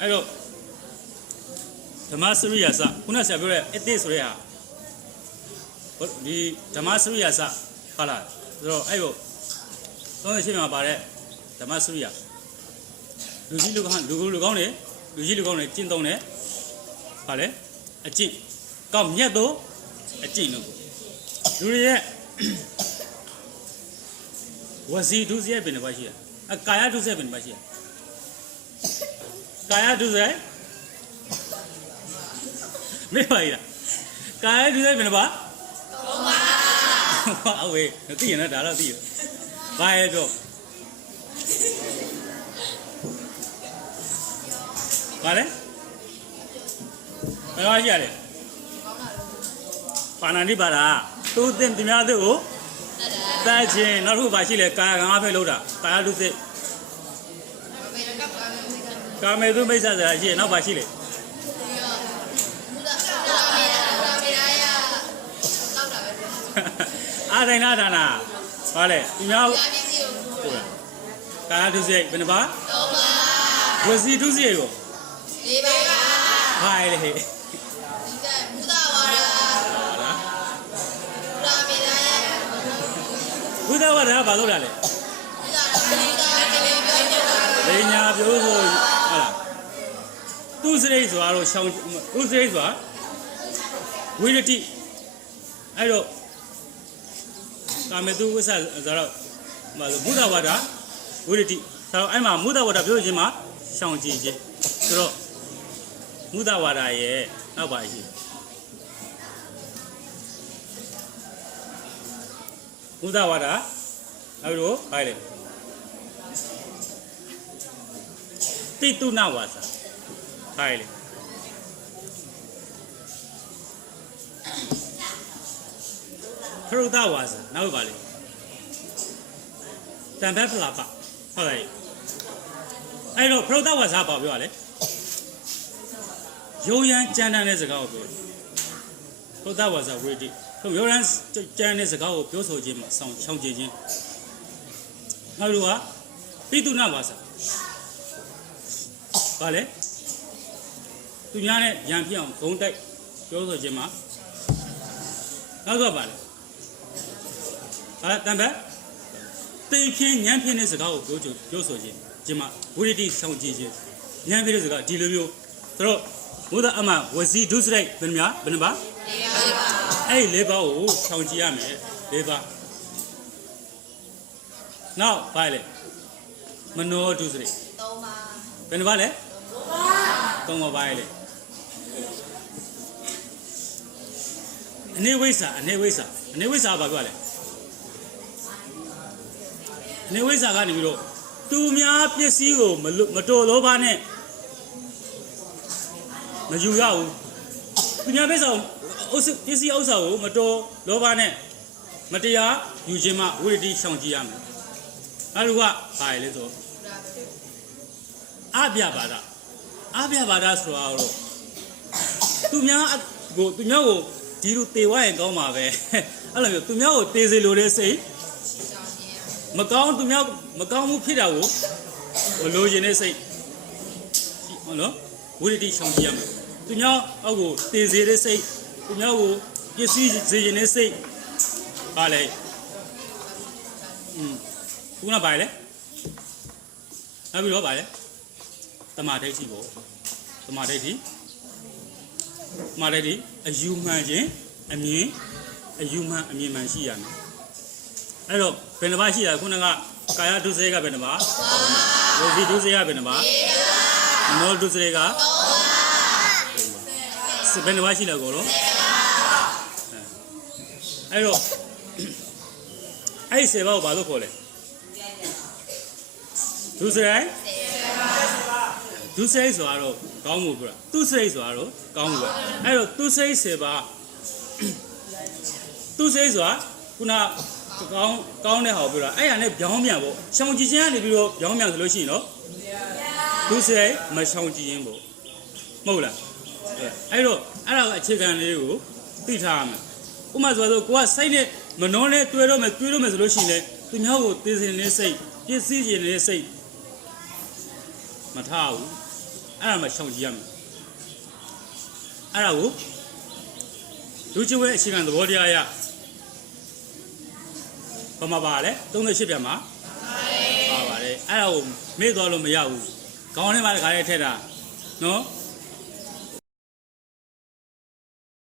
အဲ့တော့ဓမ္မစရိယာစခုနဆရာပြောတဲ့အတိဆိုတဲ့ဟာဒီဓမ္မစရိယာစဟာလားဆိုတော့အဲ့တော့38မှာပါတဲ့ဓမ္မစရိယာလူကြီးလူကောင်းလူကောင်းတွေကျင့်သုံးတယ်ဟာလေအကျင့်ကောင်းမြတ်သောအကျင့်လို့လူတွေရဲ့ဝစီဒုစရိုက်ဘယ်နှပါရှိရအကာယဒုစရိုက်ဘယ်နှပါရှိရကာယဒုစရိုက်မေးပါရကာယဒုစရိုက်ဘယ်နှပါ3ပါအဝေးသိရင်လည်းဒါတော့သိရဘာရဲ့တော့ဘာလဲဘယ်လိုရှိရလဲပါဏာနိပါဒာသူ့တင်သူများတို့ကိုတတ်ခြင်းနောက်တစ်ခုပါရှိလဲကာယကံအဖဲလို့တာကာယဒုစရိုက်ကာမေသူမိစ္ဆာဆိုတာရှိရင်နောက်ပါရှိလေအာဒိဏဒါနာဘာလဲသူများဟုတ်လားကာယဒုစရိုက်ဘယ်နှပါ3ပါဝစီဒုစရိုက်ကို4ပါဘာလဲဟဲ့ဘုဒ္ဓဝါဒဘာလို့လဲလေညာပြောဆိုဟုတ်လားသူစရိတ်ဆိုတာတော့ရှောင်းသူစရိတ်ဆိုတာဝိရတိအဲ့တော့ကာမေတုဝိသဆိုတော့ဘုဒ္ဓဝါဒဝိရတိဆိုတော့အဲ့မှာမုဒ္ဒဝါဒပြောခြင်းမှာရှောင်းကြည့်ခြင်းဆိုတော့မုဒ္ဒဝါဒရဲ့နောက်ပါရှိမုဒ္ဒဝါဒနောက်တော့ဘာလဲတိတုနဝါစာဘာလဲခရုဒဝါစာနောက်ပါလဲတံဘက်ဖလာပဟုတ်လားအဲ့တော့ခရုဒဝါစာဘာပြောရလဲရုံရန်ကြမ်းတမ်းတဲ့စကားကိုပြောတယ်ခရုဒဝါစာဝိတိရုံရန်ကြမ်းတဲ့စကားကိုပြောဆိုခြင်းမှာဆောင်းချောင်းကျခြင်းနောက်လို့ကပိတုနဝါစာဘာလဲသူများနဲ့ရံပြအောင်ဂုံတိုက်ပြောဆိုခြင်းမှာနောက်တော့ပါလဲတံဘက်တိတ်ဖြင်းညံဖြင်းတဲ့စကားကိုပြောဆိုခြင်းမှာဝိရတိဆောင်ကြည့်ခြင်းညံဖြင်းတဲ့စကားဒီလိုမျိုးဆိုတော့ဘုဒ္ဓအမဝစီဒုစရိုက်ဘယ်နှပါ4ပါအဲ့4ပါကိုဆောင်ကြည့်ရမယ်4ပါနောက်ဘာလဲမနောဒုစရိုက်3ပါဘယ်နှပါလဲ3ပါပါလေအနေဝိဇ္ဇာဘာပြောလဲအနေဝိဇ္ဇာကနေပြီးတော့သူများပစ္စည်းကိုမတော်လောဘနဲ့မယူရဘူးသူများပစ္စည်းဥစ္စာကိုမတော်လောဘနဲ့မတရားယူခြင်းမှဝိရတိရှောင်ကြည့်ရမယ်အဲ့ဒါကဘာလဲဆိုအပြပါဒဆိုတာတော့သူများကိုဒီလိုတေဝါရင်ကောင်းပါပဲအဲ့လိုမျိုးသူများကိုတေစေလိုတဲ့စိတ်မကောင်းသူများမကောင်းမှုဖြစ်တာကိုမလိုချင်တဲ့စိတ်ဟုတ်နော်ဝိရတိရှောင်ကြည့်ရမယ်သူများအောက်ကိုတေစေတဲ့စိတ်သူများကိုပစ္စည်းစေချင်တဲ့စိတ်ပါလေခုနပါလေနောက်ပြီးတော့ပါလေတမာဒိဋ္ဌိပေါ့တမာဒိဋ္ဌိအယူမှန်ခြင်းအမြင်မှန်ရှိရမယ်အဲ့တော့ဘယ်နှပါရှိတာခုနကကာယဒုစရိုက်ကဘယ်နှပါဝစီဒုစရိုက်ကဘယ်နှပါနောဒုစရိုက်ကဘယ်နှပါရှိလဲကိုတော့အဲ့တော့အဲ့ဒီ10ပါးကိုဘာလို့ခေါ်လဲဒုစရိုက်ဆိုတာတော့ကောင်းမှုပြောတာသူစရိတ်ဆိုတာတော့ကောင်းမှုပဲအဲ့တော့သူစရိတ်10ပါးသူစရိတ်ဆိုတာခုနကောင်းတဲ့ဟာကိုပြောတာအဲ့ဟာနဲ့ပြောင်းပြန်ပေါ့ရှောင်ကြည့်ခြင်းကနေပြီးတော့ပြောင်းပြန်ဆိုလို့ရှိရင်တော့သူစရိတ်မရှောင်ကြည့်ရင်ပေါ့မဟုတ်လားအဲ့တော့အဲ့ဒါကအခြေခံလေးကိုသိထားရမယ်ဥပမာဆိုတော့ကိုကစိတ်နဲ့မနှောနဲ့တွေးတော့မယ်ဆိုလို့ရှိရင်လေသူများကိုသိစင်နေတဲ့စိတ်ပြည့်စည်ခြင်းနေတဲ့စိတ်မထားဘူး အဲ့ဒါမှရှောင်ကြည့်ရမယ်အဲ့ဒါကိုလူချင်းဝဲအခြေခံသဘောတရားရဘာမှပါလဲ38ပြန်မှာပါပါတယ်အဲ့ဒါကိုမေ့သွားလို့မရဘူးခေါင်းထဲမှာတခါလေးထည့်တာနော်